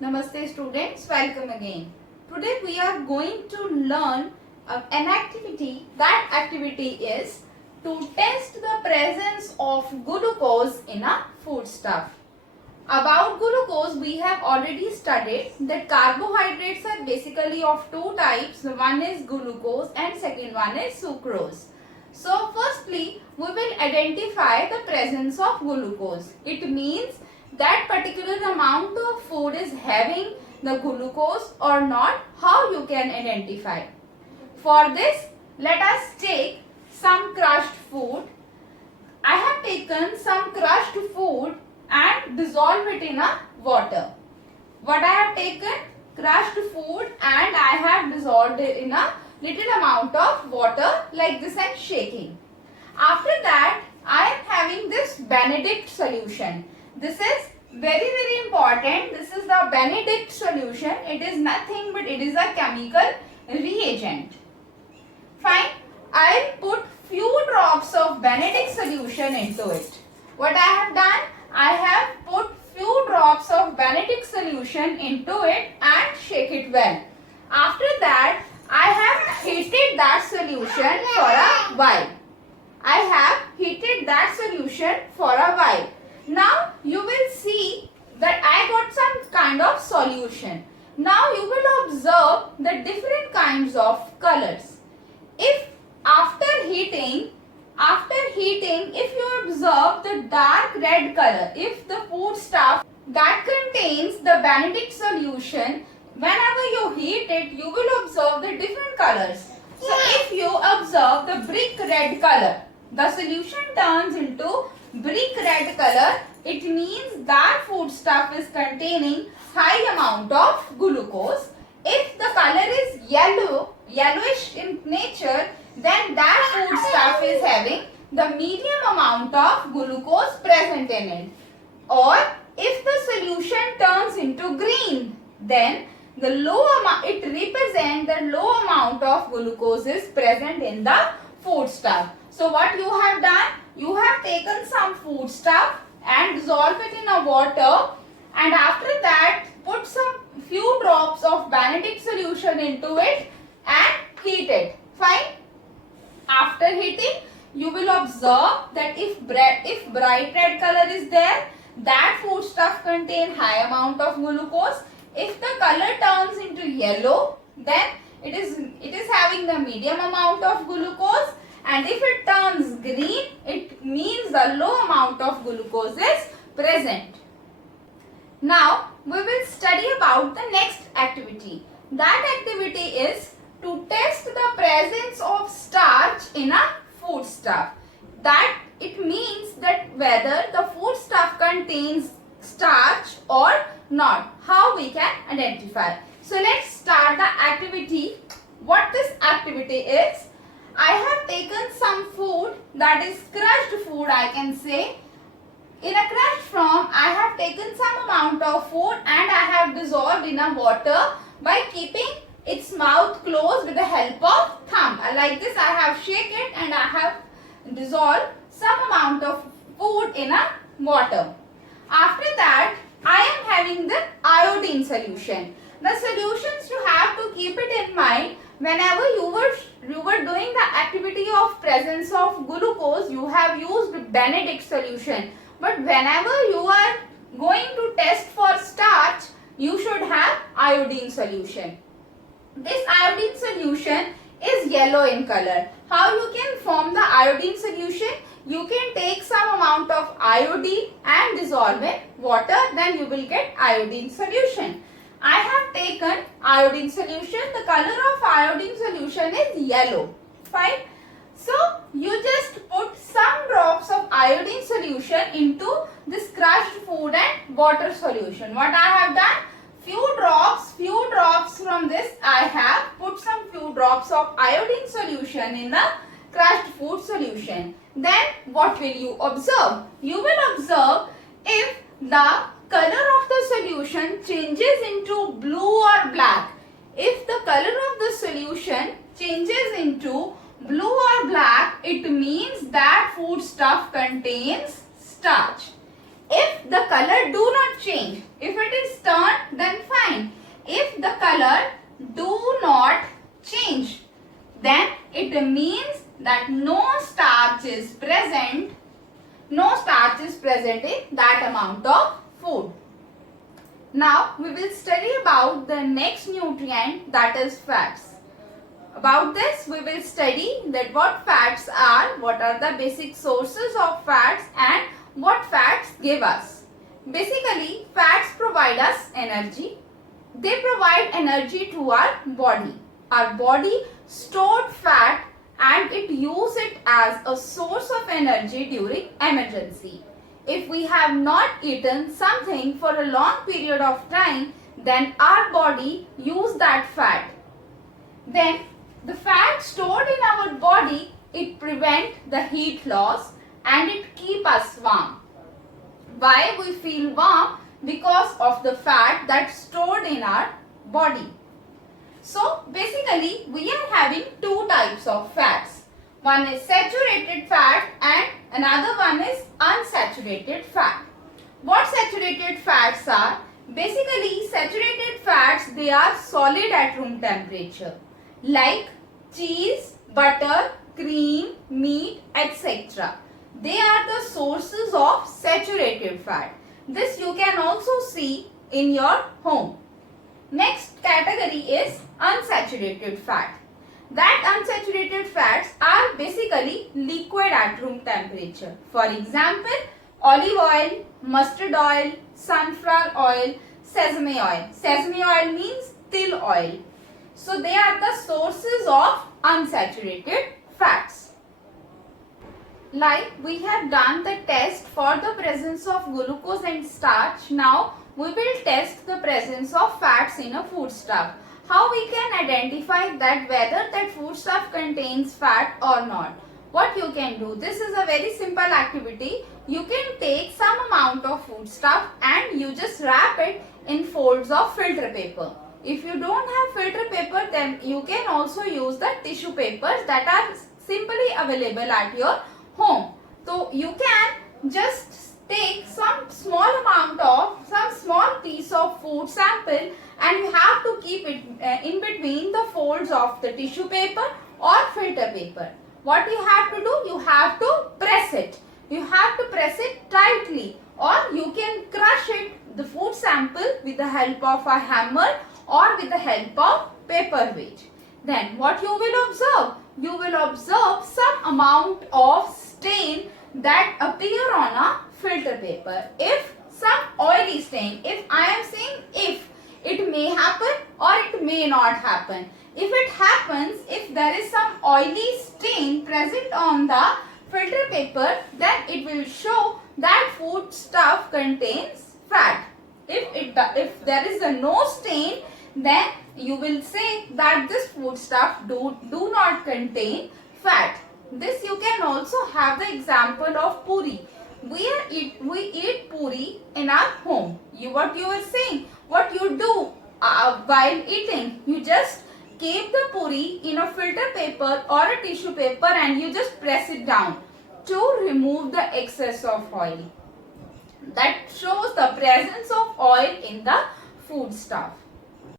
Namaste students, welcome again. Today we are going to learn an activity. That activity is to test the presence of glucose in a foodstuff. About glucose we have already studied that carbohydrates are basically of two types. One is glucose and second one is sucrose. So firstly we will identify the presence of glucose. It means that particular amount of food is having the glucose or not, how you can identify. For this, let us take some crushed food. I have taken some crushed food and dissolve it in a water. What I have taken? Crushed food and I have dissolved it in a little amount of water like this and shaking. After that, I am having this Benedict solution. This is very important. This is the Benedict solution. It is nothing but it is a chemical reagent. Fine. I will put few drops of Benedict solution into it. What I have done? I have put few drops of Benedict solution into it and shake it well. After that, I have heated that solution for a while. I have heated that solution for a while. Now you will see that I got some kind of solution. Now you will observe the different kinds of colors. If after heating, if you observe the dark red color, if the food stuff that contains the Benedict solution, whenever you heat it, you will observe the different colors. So if you observe the brick red color, the solution turns into brick red color, it means that food stuff is containing high amount of glucose. If the color is yellowish in nature, then that food stuff is having the medium amount of glucose present in it. Or if the solution turns into green, then the low amount, it represents the low amount of glucose is present in the food stuff. So what you have done? You have taken some food stuff and dissolve it in a water, and after that put some few drops of Benedict solution into it and heat it. Fine. After heating, you will observe that if bright red color is there, that food stuff contain high amount of glucose. If the color turns into yellow, then it is having the medium amount of glucose. And if it turns green, it means the low amount of glucose is present. Now, we will study about the next activity. That activity is to test the presence of starch in a foodstuff. That it means that whether the foodstuff contains starch or not. How we can identify. So, let's start the activity. What this activity is? I have taken some food, that is crushed food I can say. In a crushed form, I have taken some amount of food and I have dissolved in a water by keeping its mouth closed with the help of thumb. Like this I have shaken it and I have dissolved some amount of food in a water. After that, I am having the iodine solution. The solutions you have to keep it in mind. Whenever you were doing the activity of presence of glucose, you have used Benedict solution. But whenever you are going to test for starch, you should have iodine solution. This iodine solution is yellow in color. How you can form the iodine solution? You can take some amount of iodine and dissolve in water, then you will get iodine solution. I have taken iodine solution. The color of iodine solution is yellow. Fine. So, you just put some drops of iodine solution into this crushed food and water solution. What I have done? Few drops from this I have put some few drops of iodine solution in the crushed food solution. Then what will you observe? You will observe if the color of the solution changes into blue or black. If the color of the solution changes into blue or black, it means that food stuff contains starch. If the color do not change, if it is turned, then fine. If the color do not change, then it means that no starch is present in that amount of food. Now we will study about the next nutrient, that is fats. About this we will study that what fats are, what are the basic sources of fats, and what fats give us. Basically, fats provide us energy. They provide energy to our body. Our body stored fat and it use it as a source of energy during emergency. If we have not eaten something for a long period of time, then our body use that fat. Then the fat stored in our body, it prevent the heat loss and it keep us warm. Why we feel warm? Because of the fat that's stored in our body. So basically we are having two types of fats. One is saturated fat and another one is unsaturated fat. What saturated fats are? Basically saturated fats, they are solid at room temperature, like cheese, butter, cream, meat, etc. They are the sources of saturated fat. This you can also see in your home. Next category is unsaturated fat. That unsaturated fats are basically liquid at room temperature. For example, olive oil, mustard oil, sunflower oil, sesame oil. Sesame oil means til oil. So they are the sources of unsaturated fats. Like we have done the test for the presence of glucose and starch. Now we will test the presence of fats in a foodstuff. How we can identify that whether that foodstuff contains fat or not? What you can do? This is a very simple activity. You can take some amount of foodstuff and you just wrap it in folds of filter paper. If you don't have filter paper, then you can also use the tissue papers that are simply available at your home. So you can just take some small piece of food sample and you have to keep it in between the folds of the tissue paper or filter paper. What you have to do? You have to press it. You have to press it tightly, or you can crush it, the food sample, with the help of a hammer or with the help of paper wedge. Then what you will observe? You will observe some amount of stain that appear on a filter paper. If some oily stain, if I am saying if, it may happen or it may not happen. If it happens, if there is some oily stain present on the filter paper, then it will show that food stuff contains fat. If there is a no stain, then you will say that this food stuff do not contain fat. This you can also have the example of puri. We eat puri in our home. What you are saying? What you do while eating? You just keep the puri in a filter paper or a tissue paper and you just press it down to remove the excess of oil. That shows the presence of oil in the food stuff.